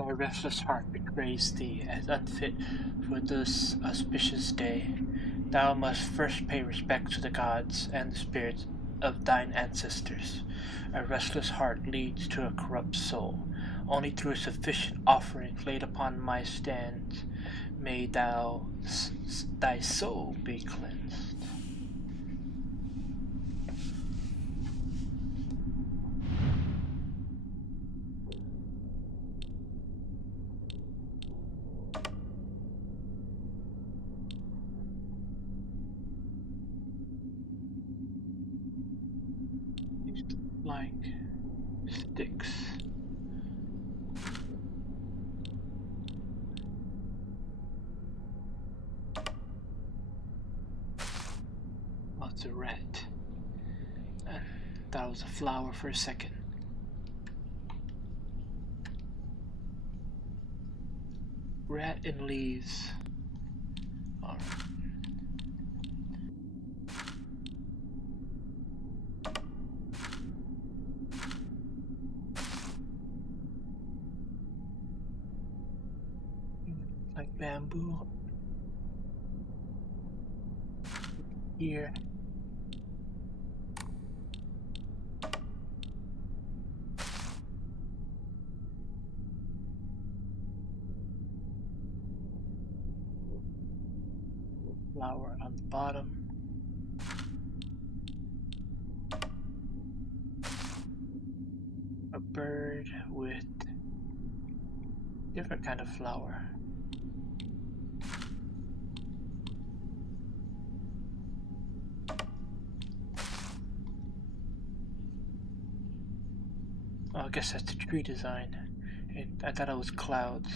My restless heart betrays thee as unfit for this auspicious day. Thou must first pay respect to the gods and the spirits of thine ancestors. A restless heart leads to a corrupt soul. Only through sufficient offerings laid upon my stand may thy soul be cleansed. Like sticks. Oh, it's a rat. That was a flower for a second. Rat and leaves. Alright. Like bamboo. Here. Flower on the bottom. A bird with different kind of flower. Oh, I guess that's the tree design. I thought it was clouds.